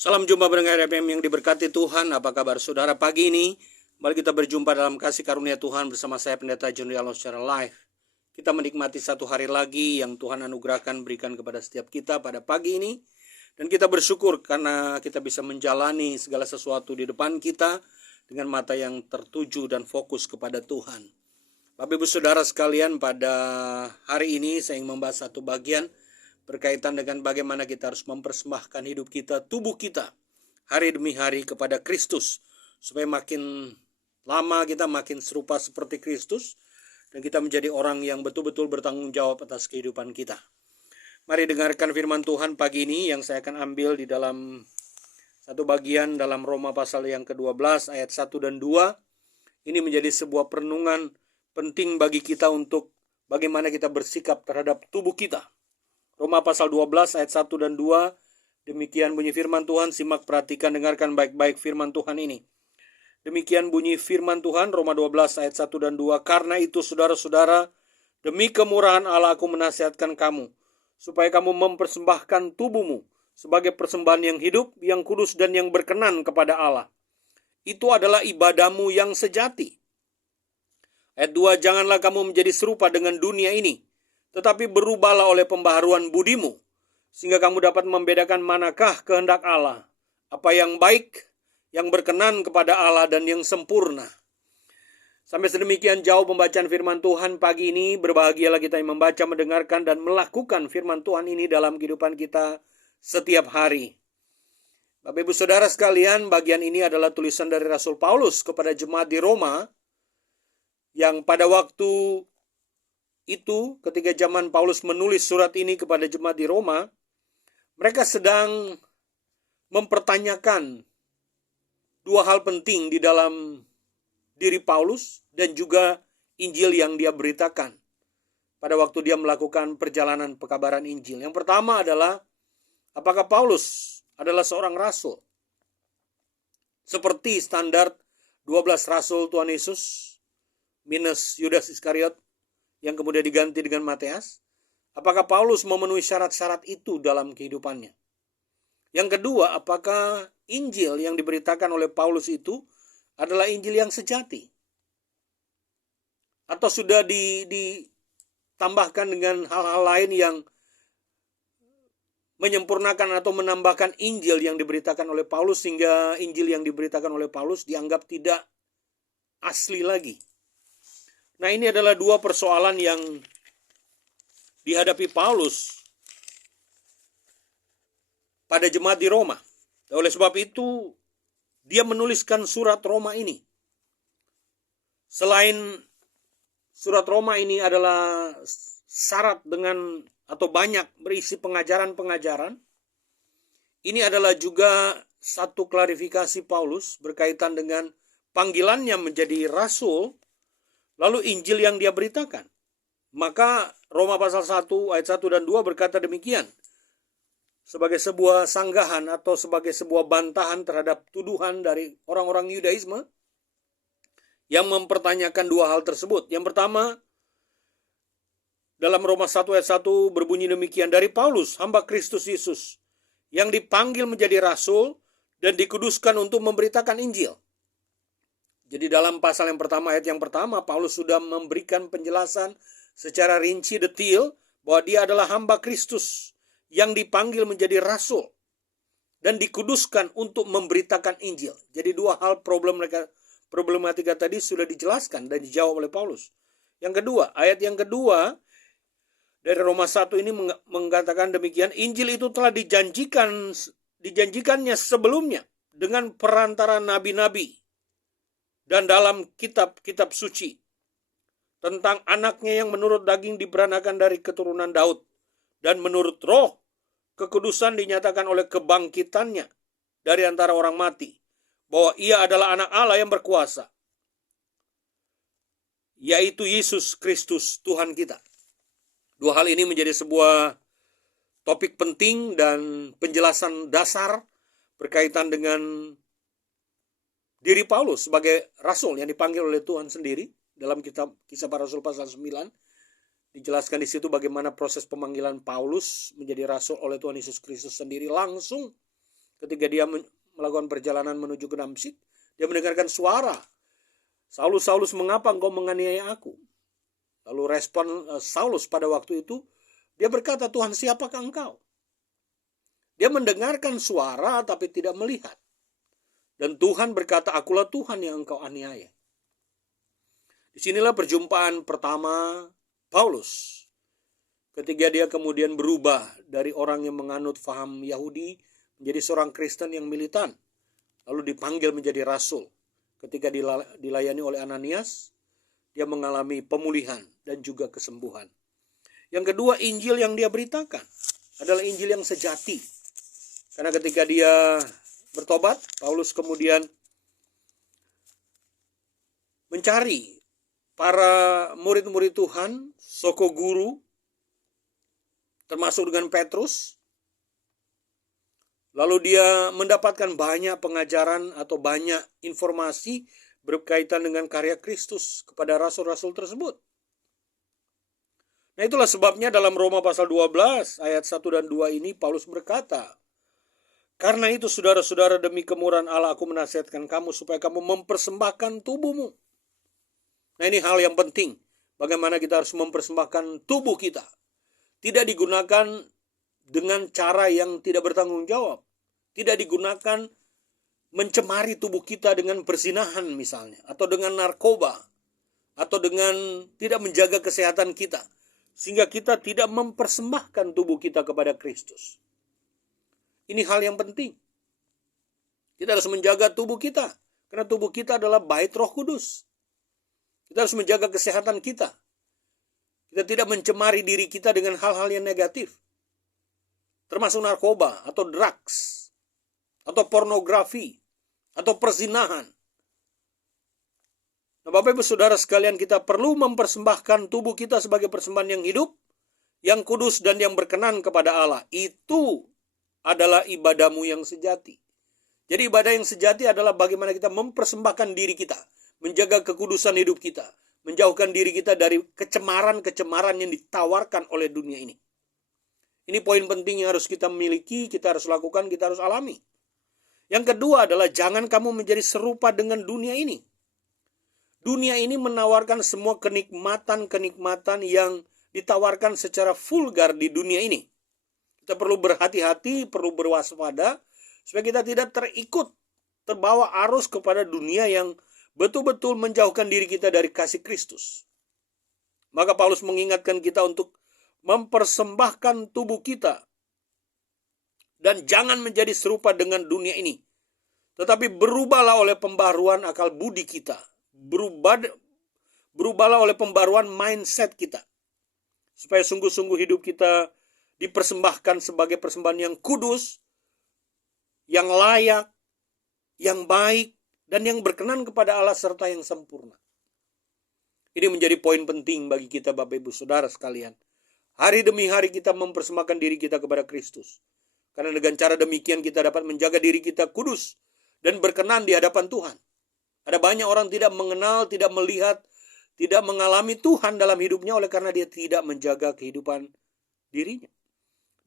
Salam jumpa pendengar FM yang diberkati Tuhan. Apa kabar saudara pagi ini? Mari kita berjumpa dalam kasih karunia Tuhan bersama saya Pendeta John Rialo secara live. Kita menikmati satu hari lagi yang Tuhan anugerahkan berikan kepada setiap kita pada pagi ini. Dan kita bersyukur karena kita bisa menjalani segala sesuatu di depan kita dengan mata yang tertuju dan fokus kepada Tuhan. Bapak Ibu Saudara sekalian, pada hari ini saya ingin membahas satu bagian berkaitan dengan bagaimana kita harus mempersembahkan hidup kita, tubuh kita, hari demi hari kepada Kristus. Supaya makin lama kita makin serupa seperti Kristus. Dan kita menjadi orang yang betul-betul bertanggung jawab atas kehidupan kita. Mari dengarkan firman Tuhan pagi ini yang saya akan ambil di dalam satu bagian dalam Roma pasal yang ke-12 ayat 1 dan 2. Ini menjadi sebuah perenungan penting bagi kita untuk bagaimana kita bersikap terhadap tubuh kita. Roma pasal 12 ayat 1 dan 2. Demikian bunyi firman Tuhan. Simak, perhatikan, dengarkan baik-baik firman Tuhan ini. Demikian bunyi firman Tuhan, Roma 12 ayat 1 dan 2. Karena itu saudara-saudara, demi kemurahan Allah aku menasihatkan kamu, supaya kamu mempersembahkan tubuhmu sebagai persembahan yang hidup, yang kudus dan yang berkenan kepada Allah. Itu adalah ibadahmu yang sejati. Ayat 2, janganlah kamu menjadi serupa dengan dunia ini, tetapi berubahlah oleh pembaharuan budimu, sehingga kamu dapat membedakan manakah kehendak Allah, apa yang baik, yang berkenan kepada Allah, dan yang sempurna. Sampai sedemikian jauh pembacaan firman Tuhan pagi ini. Berbahagialah kita yang membaca, mendengarkan, dan melakukan firman Tuhan ini dalam kehidupan kita setiap hari. Bapak Ibu Saudara sekalian, bagian ini adalah tulisan dari Rasul Paulus kepada jemaat di Roma, yang pada waktu itu ketika zaman Paulus menulis surat ini kepada jemaat di Roma, mereka sedang mempertanyakan dua hal penting di dalam diri Paulus dan juga Injil yang dia beritakan pada waktu dia melakukan perjalanan pekabaran Injil. Yang pertama adalah, apakah Paulus adalah seorang rasul? Seperti standar 12 rasul Tuhan Yesus minus Yudas Iskariot yang kemudian diganti dengan Matias. Apakah Paulus memenuhi syarat-syarat itu dalam kehidupannya? Yang kedua, apakah Injil yang diberitakan oleh Paulus itu adalah Injil yang sejati? Atau sudah ditambahkan dengan hal-hal lain yang menyempurnakan atau menambahkan Injil yang diberitakan oleh Paulus, sehingga Injil yang diberitakan oleh Paulus dianggap tidak asli lagi? Nah, ini adalah dua persoalan yang dihadapi Paulus pada jemaat di Roma. Oleh sebab itu, dia menuliskan surat Roma ini. Selain surat Roma ini adalah syarat dengan atau banyak berisi pengajaran-pengajaran, ini adalah juga satu klarifikasi Paulus berkaitan dengan panggilannya menjadi rasul, lalu Injil yang dia beritakan. Maka Roma pasal 1 ayat 1 dan 2 berkata demikian. Sebagai sebuah sanggahan atau sebagai sebuah bantahan terhadap tuduhan dari orang-orang Yudaisme yang mempertanyakan dua hal tersebut. Yang pertama, dalam Roma 1 ayat 1 berbunyi demikian. Dari Paulus, hamba Kristus Yesus, yang dipanggil menjadi rasul dan dikuduskan untuk memberitakan Injil. Jadi dalam pasal yang pertama, ayat yang pertama, Paulus sudah memberikan penjelasan secara rinci detail bahwa dia adalah hamba Kristus yang dipanggil menjadi rasul dan dikuduskan untuk memberitakan Injil. Jadi dua hal problematika tadi sudah dijelaskan dan dijawab oleh Paulus. Yang kedua, ayat yang kedua dari Roma 1 ini mengatakan demikian. Injil itu telah dijanjikannya sebelumnya dengan perantara nabi-nabi dan dalam kitab-kitab suci tentang anaknya yang menurut daging diberanakan dari keturunan Daud, dan menurut roh kekudusan dinyatakan oleh kebangkitannya dari antara orang mati, bahwa ia adalah anak Allah yang berkuasa, yaitu Yesus Kristus Tuhan kita. Dua hal ini menjadi sebuah topik penting dan penjelasan dasar berkaitan dengan diri Paulus sebagai rasul yang dipanggil oleh Tuhan sendiri. Dalam kitab Kisah Para Rasul pasal 9 dijelaskan di situ bagaimana proses pemanggilan Paulus menjadi rasul oleh Tuhan Yesus Kristus sendiri langsung ketika dia melakukan perjalanan menuju ke Damsyik, dia mendengarkan suara, "Saulus, Saulus, mengapa engkau menganiaya aku?" Lalu respon Saulus pada waktu itu, dia berkata, "Tuhan, siapakah engkau?" Dia mendengarkan suara tapi tidak melihat. Dan Tuhan berkata, "Akulah Tuhan yang engkau aniaya." Disinilah perjumpaan pertama Paulus. Ketika dia kemudian berubah dari orang yang menganut faham Yahudi menjadi seorang Kristen yang militan. Lalu dipanggil menjadi rasul. Ketika dilayani oleh Ananias, dia mengalami pemulihan dan juga kesembuhan. Yang kedua, Injil yang dia beritakan adalah Injil yang sejati. Karena ketika dia bertobat, Paulus kemudian mencari para murid-murid Tuhan, soko guru, termasuk dengan Petrus. Lalu dia mendapatkan banyak pengajaran atau banyak informasi berkaitan dengan karya Kristus kepada rasul-rasul tersebut. Nah, itulah sebabnya dalam Roma pasal 12 ayat 1 dan 2 ini Paulus berkata, "Karena itu saudara-saudara, demi kemurahan Allah aku menasihatkan kamu supaya kamu mempersembahkan tubuhmu." Nah, ini hal yang penting. Bagaimana kita harus mempersembahkan tubuh kita. Tidak digunakan dengan cara yang tidak bertanggung jawab. Tidak digunakan mencemari tubuh kita dengan perzinahan misalnya. Atau dengan narkoba. Atau dengan tidak menjaga kesehatan kita. Sehingga kita tidak mempersembahkan tubuh kita kepada Kristus. Ini hal yang penting. Kita harus menjaga tubuh kita. Karena tubuh kita adalah bait Roh Kudus. Kita harus menjaga kesehatan kita. Kita tidak mencemari diri kita dengan hal-hal yang negatif. Termasuk narkoba atau drugs. Atau pornografi. Atau perzinahan. Nah, Bapak Ibu Saudara sekalian, kita perlu mempersembahkan tubuh kita sebagai persembahan yang hidup, yang kudus dan yang berkenan kepada Allah. Itu adalah ibadahmu yang sejati. Jadi ibadah yang sejati adalah bagaimana kita mempersembahkan diri kita, menjaga kekudusan hidup kita, menjauhkan diri kita dari kecemaran-kecemaran yang ditawarkan oleh dunia ini. Ini poin penting yang harus kita miliki, kita harus lakukan, kita harus alami. Yang kedua adalah jangan kamu menjadi serupa dengan dunia ini. Dunia ini menawarkan semua kenikmatan-kenikmatan yang ditawarkan secara vulgar di dunia ini. Kita perlu berhati-hati, perlu berwaspada, supaya kita tidak terbawa arus kepada dunia yang betul-betul menjauhkan diri kita dari kasih Kristus. Maka Paulus mengingatkan kita untuk mempersembahkan tubuh kita. Dan jangan menjadi serupa dengan dunia ini. Tetapi berubahlah oleh pembaruan akal budi kita. Berubahlah oleh pembaruan mindset kita. Supaya sungguh-sungguh hidup kita dipersembahkan sebagai persembahan yang kudus, yang layak, yang baik, dan yang berkenan kepada Allah serta yang sempurna. Ini menjadi poin penting bagi kita Bapak Ibu Saudara sekalian. Hari demi hari kita mempersembahkan diri kita kepada Kristus. Karena dengan cara demikian kita dapat menjaga diri kita kudus dan berkenan di hadapan Tuhan. Ada banyak orang tidak mengenal, tidak melihat, tidak mengalami Tuhan dalam hidupnya oleh karena dia tidak menjaga kehidupan dirinya.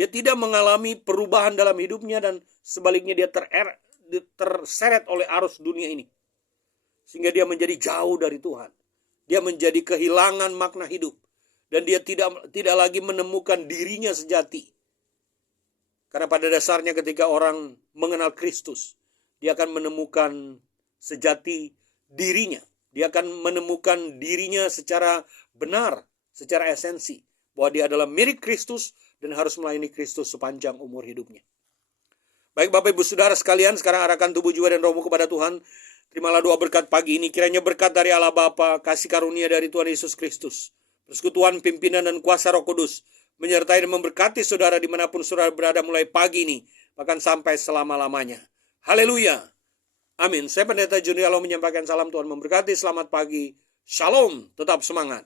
Dia tidak mengalami perubahan dalam hidupnya dan sebaliknya dia terseret oleh arus dunia ini. Sehingga dia menjadi jauh dari Tuhan. Dia menjadi kehilangan makna hidup. Dan dia tidak lagi menemukan dirinya sejati. Karena pada dasarnya ketika orang mengenal Kristus, dia akan menemukan sejati dirinya. Dia akan menemukan dirinya secara benar, secara esensi. Bahwa dia adalah mirip Kristus dan harus melayani Kristus sepanjang umur hidupnya. Baik Bapak Ibu Saudara sekalian, sekarang arahkan tubuh jiwa dan rohmu kepada Tuhan. Terimalah doa berkat pagi ini. Kiranya berkat dari Allah Bapa, kasih karunia dari Tuhan Yesus Kristus, persekutuan pimpinan dan kuasa Roh Kudus, menyertai dan memberkati saudara dimanapun saudara berada mulai pagi ini, bahkan sampai selama-lamanya. Haleluya. Amin. Saya Pendeta Junior menyampaikan salam Tuhan memberkati. Selamat pagi. Shalom. Tetap semangat.